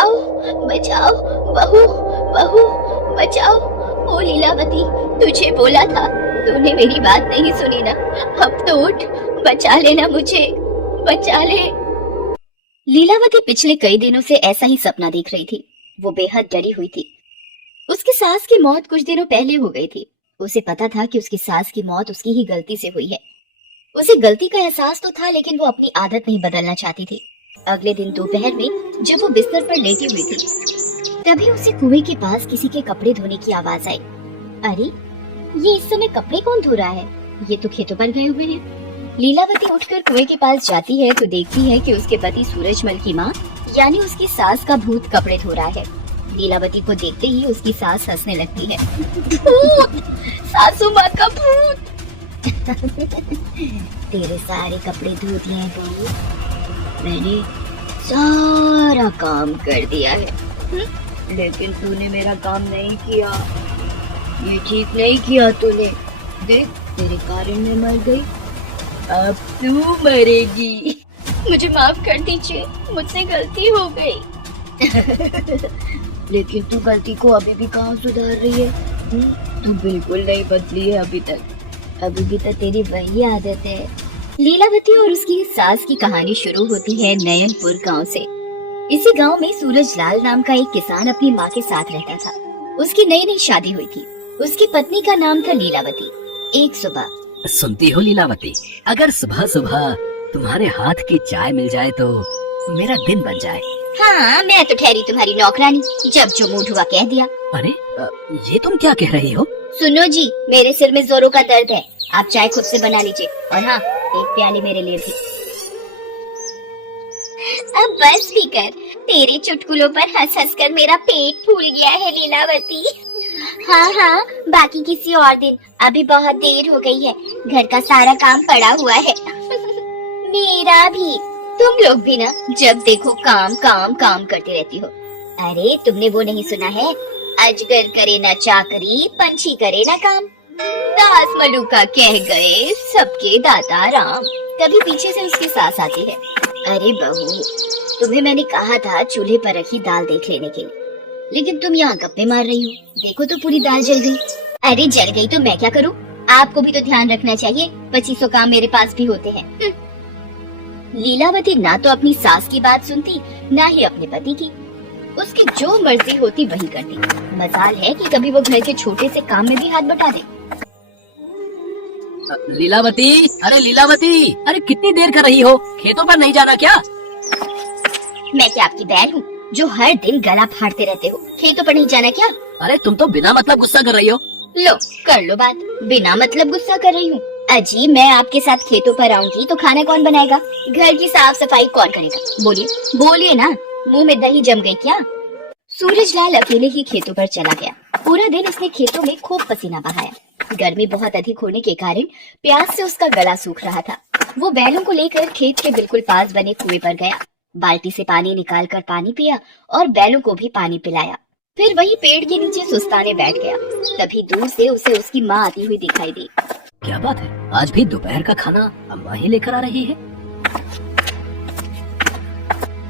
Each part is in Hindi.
बचाओ बचाओ, बहू बहू बचाओ। ओ लीलावती, तुझे बोला था, तूने मेरी बात नहीं सुनी ना। अब तो उठ, बचा लेना मुझे, बचा ले। लीलावती पिछले कई दिनों से ऐसा ही सपना देख रही थी। वो बेहद डरी हुई थी। उसकी सास की मौत कुछ दिनों पहले हो गई थी। उसे पता था कि उसकी सास की मौत उसकी ही गलती से हुई है। उसे गलती का एहसास तो था, लेकिन वो अपनी आदत नहीं बदलना चाहती थी। अगले दिन दोपहर में जब वो बिस्तर पर लेटी हुई थी, तभी उसे कुएं के पास किसी के कपड़े धोने की आवाज आई। अरे, ये इस समय कपड़े कौन धो रहा है? ये तो खेतों पर गए हुए हैं। लीलावती उठकर कुएं के पास जाती है तो देखती है कि उसके पति सूरजमल की माँ यानी उसकी सास का भूत कपड़े धो रहा है। लीलावती को देखते ही उसकी सास हंसने लगती है। भूत! सासू माँ का भूत! तेरे सारे कपड़े धो दिए हैं बहू, मैंने सारा काम कर दिया है। लेकिन तूने मेरा काम नहीं किया, ये ठीक नहीं किया तूने। देख, तेरे कारण मैं मर गई, अब तू मरेगी। मुझे माफ कर दीजिए, मुझसे गलती हो गई। लेकिन तू गलती को अभी भी कहाँ सुधार रही है? तू बिल्कुल नहीं बदली है अभी तक। अभी भी तो तेरी वही आदत है। लीलावती और उसकी सास की कहानी शुरू होती है नयनपुर गांव से। इसी गांव में सूरजलाल नाम का एक किसान अपनी माँ के साथ रहता था। उसकी नई नई शादी हुई थी। उसकी पत्नी का नाम था लीलावती। एक सुबह, सुनती हो लीलावती, अगर सुबह सुबह तुम्हारे हाथ की चाय मिल जाए तो मेरा दिन बन जाए। हाँ, मैं तो ठहरी तुम्हारी नौकरानी, जब जो मुंह हुआ कह दिया। अरे, ये तुम क्या कह रही हो? सुनो जी, मेरे सिर में जोरों का दर्द है, आप चाय खुद से बना लीजिए, और हाँ, एक प्याली मेरे लिए भी। अब बस भी कर, तेरे चुटकुलों पर हंस हंस कर मेरा पेट फूल गया है लीलावती। हाँ हाँ, बाकी किसी और दिन, अभी बहुत देर हो गई है, घर का सारा काम पड़ा हुआ है। मेरा भी। तुम लोग भी ना, जब देखो काम काम काम करती रहती हो। अरे, तुमने वो नहीं सुना है, अजगर करे ना चाकरी, पंछी करे ना काम। दास मलूका कह गए, सबके दाता राम। तभी पीछे से उसकी सास आती है। अरे बहू, तुम्हें मैंने कहा था चूल्हे पर रखी दाल देख लेने के लिए, लेकिन तुम यहाँ गप्पे मार रही हो। देखो तो पूरी दाल जल गई। अरे जल गई तो मैं क्या करूँ? आपको भी तो ध्यान रखना चाहिए, 2500 काम मेरे पास भी होते हैं। लीलावती ना तो अपनी सास की बात सुनती, ना ही अपने पति की। उसकी जो मर्जी होती वही करती। मजाल है कि कभी वो घर के छोटे से काम में भी हाथ बटा दे। लीलावती, अरे लीलावती, अरे कितनी देर कर रही हो? खेतों पर नहीं जाना क्या? मैं क्या आपकी बैल हूँ जो हर दिन गला फाड़ते रहते हो? खेतों पर नहीं जाना क्या? अरे तुम तो बिना मतलब गुस्सा कर रही हो। लो, कर लो बात, बिना मतलब गुस्सा कर रही हूँ। अजी, मैं आपके साथ खेतों पर आऊंगी तो खाना कौन बनाएगा? घर की साफ सफाई कौन करेगा? बोलिए बोलिए ना, मुंह में दही जम गई क्या? सूरजलाल अकेले ही खेतों पर चला गया। पूरा दिन उसने खेतों में खूब पसीना बहाया। गर्मी बहुत अधिक होने के कारण प्यास से उसका गला सूख रहा था। वो बैलों को लेकर खेत के बिल्कुल पास बने कुएं पर गया। बाल्टी से पानी निकालकर पानी पिया और बैलों को भी पानी पिलाया। फिर वही पेड़ के नीचे सुस्ताने बैठ गया। तभी दूर से उसे उसकी माँ आती हुई दिखाई दी। क्या बात है, आज भी दोपहर का खाना अम्मा ही लेकर आ रही है?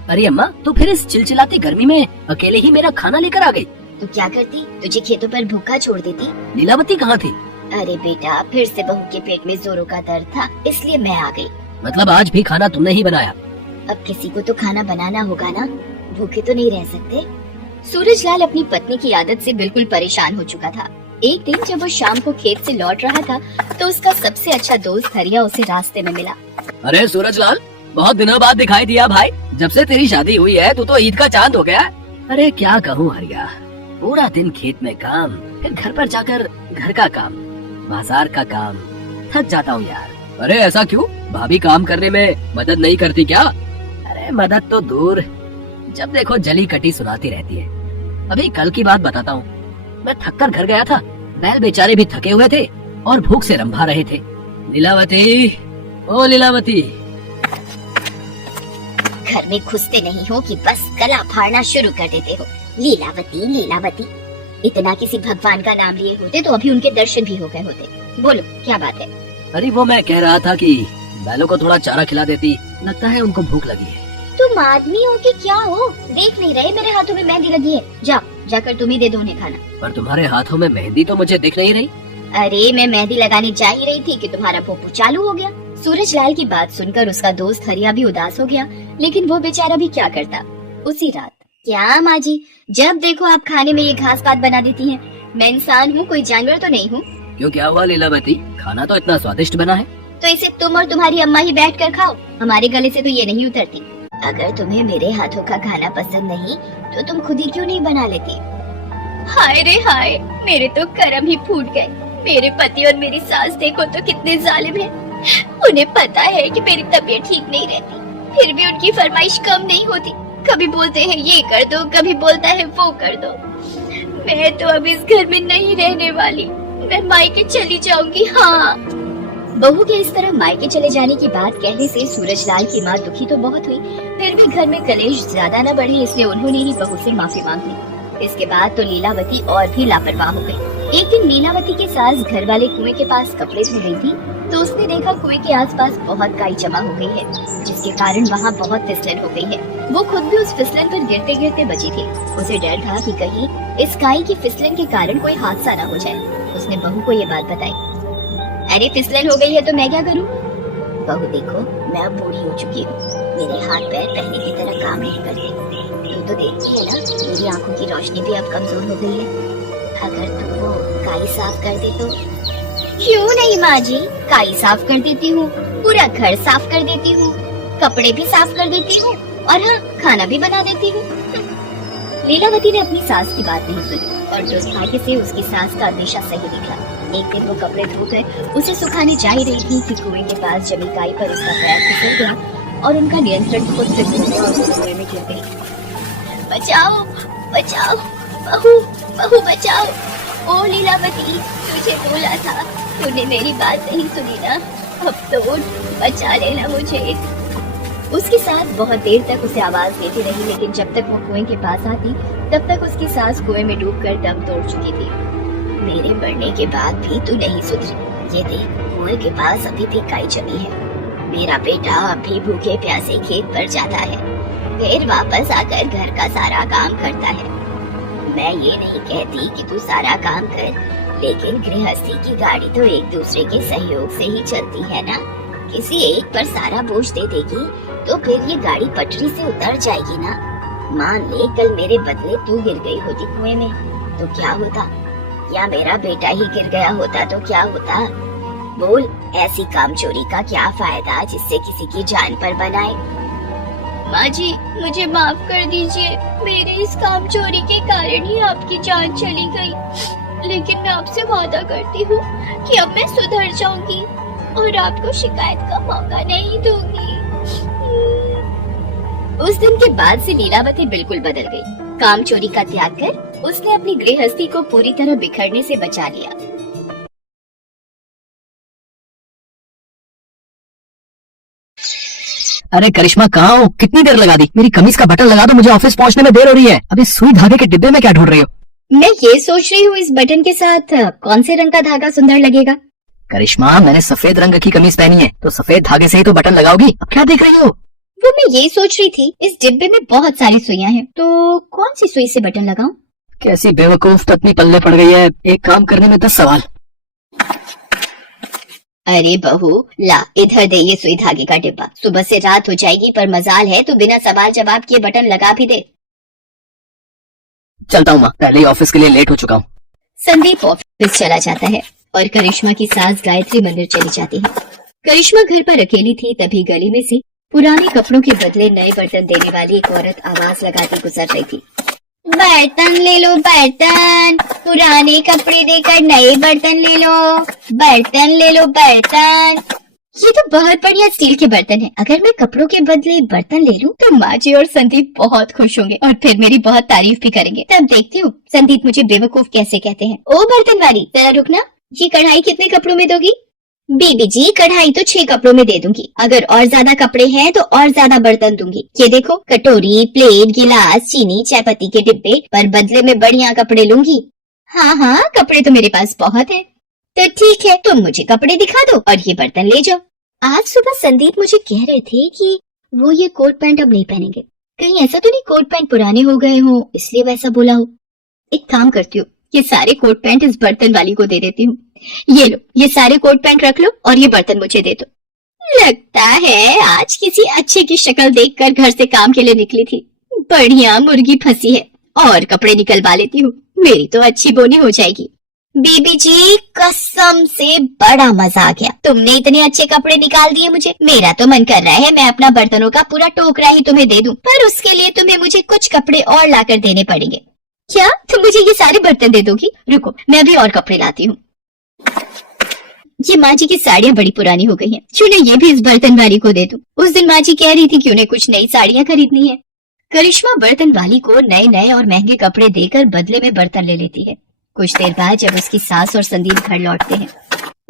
अरे अम्मा, तो फिर इस चिलचिलाती गर्मी में अकेले ही मेरा खाना लेकर आ गई? तो क्या करती, तुझे खेतों पर भूखा छोड़ देती? लीलावती कहाँ थी? अरे बेटा, फिर से बहू के पेट में जोरों का दर्द था, इसलिए मैं आ गई। मतलब आज भी खाना तुमने ही बनाया? अब किसी को तो खाना बनाना होगा ना, भूखे तो नहीं रह सकते। सूरजलाल अपनी पत्नी की आदत से बिल्कुल परेशान हो चुका था। एक दिन जब वो शाम को खेत से लौट रहा था तो उसका सबसे अच्छा दोस्त हरिया उसे रास्ते में मिला। अरे सूरजलाल, बहुत दिनों बाद दिखाई दिया भाई। जब से तेरी शादी हुई है तू तो ईद का चांद हो गया। अरे क्या कहूँ हरिया, पूरा दिन खेत में काम, फिर घर पर जाकर घर का काम, बाजार का काम, थक जाता हूँ यार। अरे ऐसा क्यों? भाभी काम करने में मदद नहीं करती क्या? अरे मदद तो दूर, जब देखो जली कटी सुनाती रहती है। अभी कल की बात बताता हूँ। मैं थक कर घर गया था, बैल बेचारे भी थके हुए थे और भूख से रंभा रहे थे। लीलावती, ओ लीलावती। घर में घुसते नहीं हो कि बस गला फाड़ना शुरू कर देते हो। लीलावती लीलावती, इतना किसी भगवान का नाम लिए होते तो अभी उनके दर्शन भी हो गए होते। बोलो क्या बात है? अरे वो मैं कह रहा था कि बैलों को थोड़ा चारा खिला देती, लगता है उनको भूख लगी है। तुम आदमी हो कि क्या हो? देख नहीं रहे मेरे हाथों में मेहंदी लगी है? जाओ, जाकर तुम ही दे दो उन्हें खाना। पर तुम्हारे हाथों में मेहंदी तो मुझे दिख नहीं रही। अरे मैं मेहंदी लगाने जा ही रही थी कि तुम्हारा पोपू चालू हो गया। सूरजलाल की बात सुनकर उसका दोस्त हरिया भी उदास हो गया, लेकिन वो बेचारा भी क्या करता। उसी रात, क्या माँ जी, जब देखो आप खाने में ये घास पात बना देती हैं। मैं इंसान हूँ, कोई जानवर तो नहीं हूँ। क्यों, क्या हुआ लीलावती? खाना तो इतना स्वादिष्ट बना है। तो इसे तुम और तुम्हारी अम्मा ही बैठ कर खाओ, हमारे गले से तो ये नहीं उतरती। अगर तुम्हें मेरे हाथों का खाना पसंद नहीं तो तुम खुद ही क्यों नहीं बना लेती? हाय रे हाय, मेरे तो कर्म ही फूट गए। मेरे पति और मेरी सास देखो तो कितने जालिम हैं। उन्हें पता है कि मेरी तबीयत ठीक नहीं रहती, फिर भी उनकी फरमाइश कम नहीं होती। कभी बोलते हैं ये कर दो, कभी बोलता है वो कर दो। मैं तो अब इस घर में नहीं रहने वाली, मैं मायके चली जाऊंगी। हाँ। बहू के इस तरह मायके चले जाने की बात कहने से सूरजलाल की माँ दुखी तो बहुत हुई, फिर भी घर में कलेश ज्यादा न बढ़े इसलिए उन्होंने ही बहू से माफी मांग ली। इसके बाद तो लीलावती और भी लापरवाह हो गई। एक दिन लीलावती के सास घर वाले कुएं के पास कपड़े धो रही थी तो उसने देखा कुएं के आसपास बहुत काई जमा हो गई है, जिसके कारण वहाँ बहुत फिसलन हो गई है। वो खुद भी उस फिसलन पर गिरते गिरते बची थी। उसे डर था कि कहीं इस काई की फिसलन के कारण कोई हादसा न हो जाए। उसने बहू को ये बात बताई। अरे फिसलन हो गई है तो मैं क्या करूं? बहू देखो, मैं अब बूढ़ी हो चुकी हूँ, मेरे हाथ पैर पहले की तरह काम नहीं करते। तू तो देखती है ना, मेरी आंखों की रोशनी भी अब कमजोर हो गई है। अगर तू वो काई साफ कर दे तो? क्यों नहीं माँ जी, काई साफ कर देती हूँ, पूरा घर साफ कर देती हूँ, कपड़े भी साफ कर देती हूँ और हाँ, खाना भी बना देती हूँ। लीलावती ने अपनी सास की बात नहीं सुनी और दुर्भाग्य से उसकी सास का अंदेशा सही निकला। एक दिन वो कपड़े धोकर उसे सुखाने जा ही रही थी कि कुएं के पास जमी काई पर उसका पैर फिसल गया और उनका नियंत्रण खुद से टूट गया और वो कुएं में गिर गई। बचाओ बचाओ, बहू बहू बचाओ। ओ लीलावती, तुझे बोला था, तूने मेरी बात नहीं सुनी ना, अब तो उठ, बचा लेना मुझे। उसकी सास बहुत देर तक उसे आवाज देती रही, लेकिन जब तक वो कुएं के पास आती तब तक उसकी सास कुएं में डूबकर दम तोड़ चुकी थी। मेरे मरने के बाद भी तू नहीं सुधरी। ये देख, कुएं के पास अभी भी काई जमी है। मेरा बेटा अब भी भूखे प्यासे खेत पर जाता है, फिर वापस आकर घर का सारा काम करता है। मैं ये नहीं कहती कि तू सारा काम कर, लेकिन गृहस्थी की गाड़ी तो एक दूसरे के सहयोग से ही चलती है ना। किसी एक पर सारा बोझ दे देगी तो फिर ये गाड़ी पटरी से उतर जाएगी ना। मान ले कल मेरे बदले तू गिर गई होती कुएं में तो क्या होता, या मेरा बेटा ही गिर गया होता तो क्या होता? बोल, ऐसी कामचोरी का क्या फायदा जिससे किसी की जान पर बनाए? माँ जी, मुझे माफ कर दीजिए, मेरे इस कामचोरी के कारण ही आपकी जान चली गई। लेकिन मैं आपसे वादा करती हूँ कि अब मैं सुधर जाऊंगी और आपको शिकायत का मौका नहीं दूंगी। उस दिन के बाद से लीलावती बिल्कुल बदल गई। काम चोरी का त्याग कर उसने अपनी गृहस्थी को पूरी तरह बिखरने से बचा लिया। अरे करिश्मा, कहाँ हो? कितनी देर लगा दी? मेरी कमीज का बटन लगा दो, मुझे ऑफिस पहुंचने में देर हो रही है। अभी सुई धागे के डिब्बे में क्या ढूंढ रही हो? मैं ये सोच रही हूँ इस बटन के साथ कौन से रंग का धागा सुंदर लगेगा। करिश्मा, मैंने सफेद रंग की कमीज पहनी है तो सफेद धागे से ही तो बटन लगाओगी। अब क्या देख रही हो? वो मैं ये सोच रही थी, इस डिब्बे में बहुत सारी सुइयां हैं, तो कौन सी सुई से बटन लगाऊं? कैसी बेवकूफ पत्नी पल्ले पड़ गई है, एक काम करने में 10 सवाल। अरे बहू, ला इधर दे ये सुई धागे का डिब्बा। सुबह से रात हो जाएगी पर मजाल है तो बिना सवाल जवाब किए बटन लगा भी दे। चलता हूँ माँ, पहले ही ऑफिस के लिए लेट हो चुका हूँ। संदीप ऑफिस चला जाता है और करिश्मा की सास गायत्री मंदिर चली जाती है। करिश्मा घर पर अकेली थी, तभी गली में से पुराने कपड़ों के बदले नए बर्तन देने वाली एक औरत आवाज लगाती गुजर रही थी। बर्तन ले लो बर्तन, पुराने कपड़े देकर नए बर्तन ले लो, बर्तन ले लो बर्तन। ये तो बहुत बढ़िया स्टील के बर्तन है, अगर मैं कपड़ों के बदले बर्तन ले लूं तो माँ जी और संदीप बहुत खुश होंगे और फिर मेरी बहुत तारीफ भी करेंगे। तब देखती हूँ संदीप मुझे बेवकूफ कैसे कहते हैं। ओ बर्तन वाली, जरा रुकना, ये कढ़ाई कितने कपड़ों में दोगी? बीबी जी, कढ़ाई तो 6 कपड़ों में दे दूंगी, अगर और ज्यादा कपड़े हैं तो और ज्यादा बर्तन दूंगी। ये देखो, कटोरी, प्लेट, गिलास, चीनी, चाय पत्ती के डिब्बे, पर बदले में बढ़िया कपड़े लूंगी। हाँ हाँ, कपड़े तो मेरे पास बहुत है। तो ठीक है, तुम मुझे कपड़े दिखा दो और ये बर्तन ले जाओ। आज सुबह संदीप मुझे कह रहे थे कि वो ये कोट पैंट अब नहीं पहनेंगे। कहीं ऐसा तो नहीं कोट पैंट पुराने हो गए हो इसलिए वैसा बोला हो। एक काम करती हूँ, ये सारे कोट पैंट इस बर्तन वाली को दे देती हूँ। ये लो, ये सारे कोट पैंट रख लो और ये बर्तन मुझे दे दो। लगता है आज किसी अच्छे की शक्ल देखकर घर से काम के लिए निकली थी। बढ़िया मुर्गी फंसी है। और कपड़े निकलवा लेती हूँ, मेरी तो अच्छी बोनी हो जाएगी। बीबी जी कसम से बड़ा मजा आ गया, तुमने इतने अच्छे कपड़े निकाल दिए मुझे। मेरा तो मन कर रहा है मैं अपना बर्तनों का पूरा टोकरा ही तुम्हें दे दूं, पर उसके लिए तुम्हें मुझे कुछ कपड़े और लाकर देने पड़ेंगे। क्या तुम मुझे ये सारे बर्तन दे दोगी? रुको मैं अभी और कपड़े लाती हूँ। ये माँ जी की साड़ियाँ बड़ी पुरानी हो गई हैं, क्यों न ये भी इस बर्तन वाली को दे दूं। उस दिन माँ जी कह रही थी कि उन्हें कुछ नई साड़ियाँ खरीदनी है। करिश्मा बर्तन वाली को नए नए और महंगे कपड़े देकर बदले में बर्तन ले लेती है। कुछ देर बाद जब उसकी सास और संदीप घर लौटते हैं,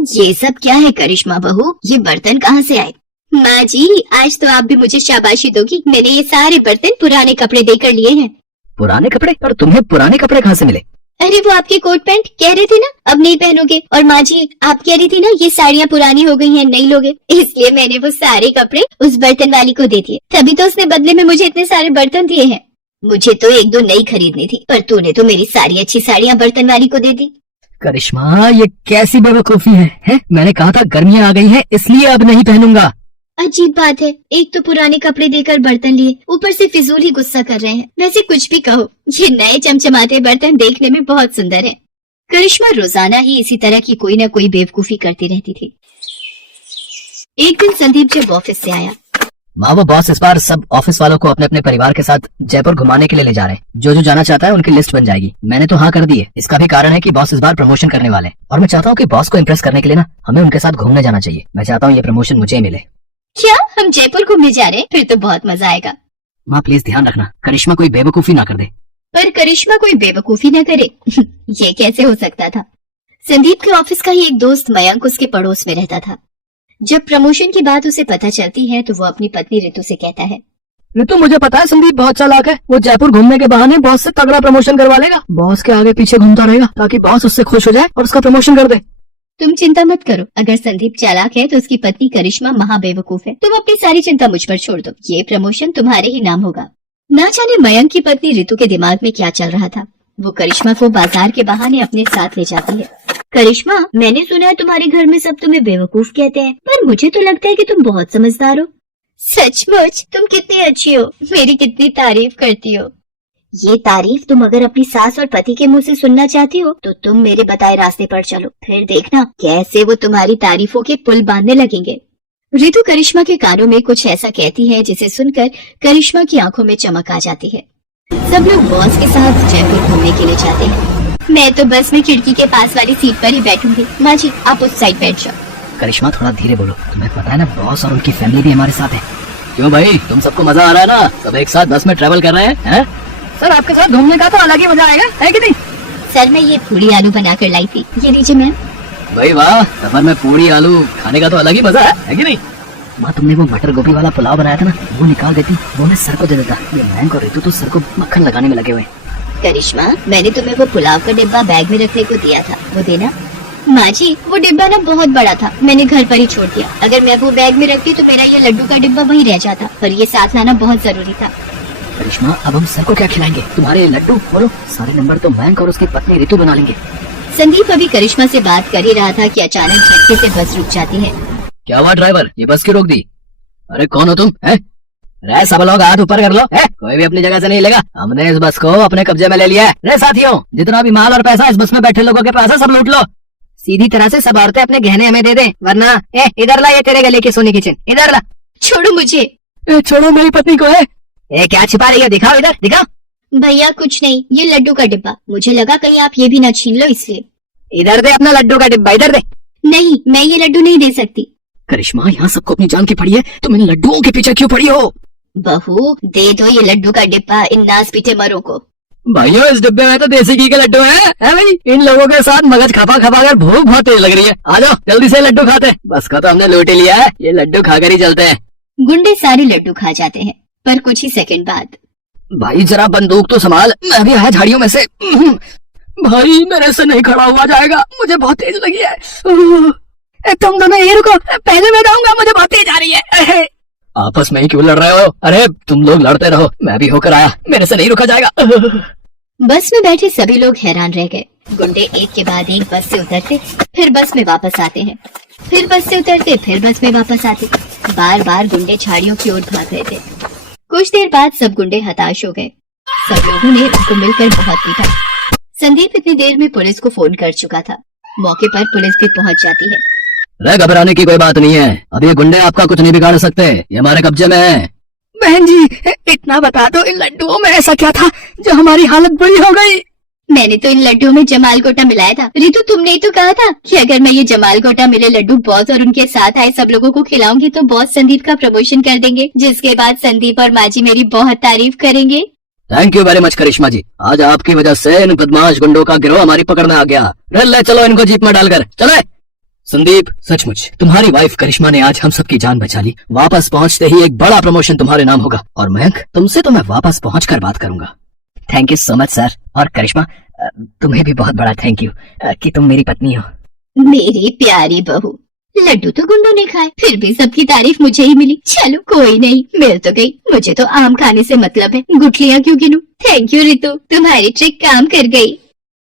ये सब क्या है करिश्मा बहू, ये बर्तन कहाँ से आए? माँ जी आज तो आप भी मुझे शाबाशी दोगी, मैंने ये सारे बर्तन पुराने कपड़े देकर लिए हैं। पुराने कपड़े? पर तुम्हें पुराने कपड़े कहाँ से मिले? अरे वो आपके कोट पैंट कह रहे थे ना अब नहीं पहनोगे, और माँ जी आप कह रही थी ना ये साड़ियाँ पुरानी हो गई हैं नहीं लोगे, इसलिए मैंने वो सारे कपड़े उस बर्तन वाली को दे दिए। तभी तो उसने बदले में मुझे इतने सारे बर्तन दिए हैं। मुझे तो एक दो नई खरीदनी थी, पर तूने तो मेरी सारी अच्छी साड़ियाँ बर्तन वाली को दे दी। करिश्मा ये कैसी बेवकूफी है? मैंने कहा था गर्मियाँ आ गई हैं इसलिए अब नहीं पहनूंगा। अजीब बात है, एक तो पुराने कपड़े देकर बर्तन लिए, ऊपर से फिजूल ही गुस्सा कर रहे हैं। वैसे कुछ भी कहो, ये नए चमचमाते बर्तन देखने में बहुत सुंदर है। करिश्मा रोजाना ही इसी तरह की कोई न कोई बेवकूफी करती रहती थी। एक दिन संदीप जब ऑफिस से आया, माँ वो बॉस इस बार सब ऑफिस वालों को अपने अपने परिवार के साथ जयपुर घुमाने के लिए ले जा रहे हैं। जो जाना चाहता है उनकी लिस्ट बन जाएगी। मैंने तो हाँ कर दी है। इसका भी कारण है कि बॉस इस बार प्रमोशन करने वाले हैं और मैं चाहता हूँ कि बॉस को इम्प्रेस करने के लिए ना हमें उनके साथ घूमने जाना चाहिए। मैं चाहता हूँ ये प्रमोशन मुझे मिले। क्या हम जयपुर घूमने जा रहे हैं? फिर तो बहुत मजा आएगा। माँ प्लीज ध्यान रखना करिश्मा कोई बेवकूफी ना कर दे। पर करिश्मा कोई बेवकूफी न करे ये कैसे हो सकता था? संदीप के ऑफिस का ही एक दोस्त मयंक उसके पड़ोस में रहता था। जब प्रमोशन की बात उसे पता चलती है तो वो अपनी पत्नी रितु से कहता है, रितु मुझे पता है संदीप बहुत चालाक है। वो जयपुर घूमने के बहाने बॉस से तगड़ा प्रमोशन करवा लेगा। बॉस के आगे पीछे घूमता रहेगा ताकि बॉस उससे खुश हो जाए और उसका प्रमोशन कर दे। तुम चिंता मत करो, अगर संदीप चालाक है तो उसकी पत्नी करिश्मा महाबेवकूफ है। तुम अपनी सारी चिंता मुझ पर छोड़ दो, ये प्रमोशन तुम्हारे ही नाम होगा। ना जाने मयंक की पत्नी रितु के दिमाग में क्या चल रहा था। वो करिश्मा को बाजार के बहाने अपने साथ ले जाती है। करिश्मा मैंने सुना है तुम्हारे घर में सब तुम्हें बेवकूफ कहते हैं, पर मुझे तो लगता है कि तुम बहुत समझदार हो। सचमुच तुम कितनी अच्छी हो, मेरी कितनी तारीफ करती हो। ये तारीफ तुम अगर अपनी सास और पति के मुंह से सुनना चाहती हो तो तुम मेरे बताए रास्ते पर चलो, फिर देखना कैसे वो तुम्हारी तारीफों के पुल बांधने लगेंगे। रितु करिश्मा के कानों में कुछ ऐसा कहती है जिसे सुनकर करिश्मा की आंखों में चमक आ जाती है। सब लोग बॉस के साथ जयपुर घूमने के लिए जाते हैं। मैं तो बस में खिड़की के पास वाली सीट पर ही बैठूंगी। माँ जी आप उस साइड बैठ जाओ। करिश्मा थोड़ा धीरे बोलो, तुम्हें पता है ना बॉस और उनकी फैमिली भी हमारे साथ है। क्यों भाई तुम सबको मजा आ रहा है ना? सब एक साथ बस में ट्रेवल कर रहे हैं? सर आपके साथ घूमने का तो अलग ही मजा आएगा, है कि नहीं? सर मैं ये पूरी आलू बनाकर लाई थी, ये लीजिए मैम। भाई वाह, सफर में पूरी आलू खाने का तो अलग ही मजा है कि नहीं? माँ तुमने वो मटर गोभी वाला पुलाव बनाया था ना, वो निकाल देती, वो मैं सर को दे देता। ये मयंक और रितु तो सर को मक्खन लगाने में लगे हुए। करिश्मा मैंने तुम्हें वो पुलाव का डिब्बा बैग में रखने को दिया था, वो देना। माँ जी वो डिब्बा ना बहुत बड़ा था, मैंने घर पर ही छोड़ दिया। अगर मैं वो बैग में रखती तो मेरा ये लड्डू का डिब्बा वहीं रह जाता, पर ये साथ लाना बहुत जरूरी था। करिश्मा अब हम सर को क्या खिलाएंगे? तुम्हारे लड्डू? बोलो, सारे नंबर तो मयंक और उसकी पत्नी रितु बना लेंगे। संदीप अभी करिश्मा से बात कर ही रहा था कि अचानक झटके से बस रुक जाती है। क्या हुआ ड्राइवर, ये बस क्यों रोक दी? अरे कौन हो तुम? रे सब लोग हाथ ऊपर कर लो, कोई भी अपनी जगह से नहीं लेगा। हमने इस बस को अपने कब्जे में ले लिया है। रे साथियों, जितना भी माल और पैसा इस बस में बैठे लोगों के पास है सब लूट लो। सीधी तरह से सब औरतें अपने गहने हमें दे दें, वरना इधर ला ये तेरे गले की सोने की चेन, इधर ला। छोड़ो मुझे। छोड़ो मेरी पत्नी को। क्या छिपा रही है? दिखाओ इधर, दिखाओ। भैया कुछ नहीं, ये लड्डू का डिब्बा, मुझे लगा कहीं आप ये भी न छीन लो इसलिए। इधर दे अपना लड्डू का डिब्बा, इधर दे। नहीं मैं ये लड्डू नहीं दे सकती। करिश्मा यहाँ सबको अपनी जान की पड़ी है, तुम इन लड्डुओं के पीछे क्यों पड़ी हो? बहू दे दो ये लड्डू का डिब्बा इन नास पीटे मरों को। भाइयों इस डिब्बे में तो देसी घी के लड्डू है भाई। इन लोगों के साथ मगज खपा खपा कर भूख बहुत तेज लग रही है। आ जाओ जल्दी से लड्डू खाते हैं। बस का तो हमने लूट ही लिया है, ये लड्डू खाकर ही चलते हैं। गुंडे सारे लड्डू खा जाते हैं, पर कुछ ही सेकंड बाद। भाई जरा बंदूक तो संभाल, मैं भी आया झाड़ियों में से। भाई मेरे से नहीं खड़ा हुआ जाएगा, मुझे बहुत तेज लगी है। तुम दोनों यही रुको, पहले मैं जाऊंगा, मुझे बहुत तेज आ रही है। आपस में ही क्यों लड़ रहे हो? अरे तुम लोग लड़ते रहो, मैं भी होकर आया, मेरे से नहीं रुका जाएगा। बस में बैठे सभी लोग हैरान रह गए। गुंडे एक के बाद एक बस से उतरते, फिर बस में वापस आते हैं, फिर बस से उतरते, फिर बस में वापस आते। बार बार गुंडे झाड़ियों की ओर भाग रहे थे। कुछ देर बाद सब गुंडे हताश हो गए। सब लोगों ने उनको मिलकर बहुत पीटा। संदीप इतनी देर में पुलिस को फोन कर चुका था। मौके पर पुलिस भी पहुंच जाती है। अरे घबराने की कोई बात नहीं है, अब ये गुंडे आपका कुछ नहीं बिगाड़ सकते, ये हमारे कब्जे में है। बहन जी इतना बता दो, इन लड्डुओं में ऐसा क्या था जो हमारी हालत बुरी हो गई? मैंने तो इन लड्डुओं में जमाल गोटा मिलाया था। रितु तुमने ही तो कहा था कि अगर मैं ये जमाल गोटा मिले लड्डू बॉस और उनके साथ आए सब लोगों को खिलाऊंगी तो बॉस संदीप का प्रमोशन कर देंगे, जिसके बाद संदीप और माजी मेरी बहुत तारीफ करेंगे। थैंक यू वेरी मच करिश्मा जी, आज आपकी वजह से इन बदमाश गुंडों का गिरोह हमारी पकड़ में आ गया। ले चलो इनको जीप में डालकर चले। संदीप सचमुच तुम्हारी वाइफ करिश्मा ने आज हम सबकी जान बचा ली। वापस पहुंचते ही एक बड़ा प्रमोशन तुम्हारे नाम होगा, और मयंक तुमसे तो मैं वापस पहुंचकर बात करूंगा। Thank you so much sir. और करिश्मा तुम्हें भी बहुत बड़ा थैंक यू कि तुम मेरी पत्नी हो। मेरी प्यारी बहू, लड्डू तो गुंडों ने खाए, फिर भी सबकी तारीफ मुझे ही मिली। चलो कोई नहीं, मिल तो गई, मुझे तो आम खाने से मतलब है, गुठलियाँ क्यों गिनूं। थैंक यू रितु, तुम्हारी ट्रिक काम कर गई।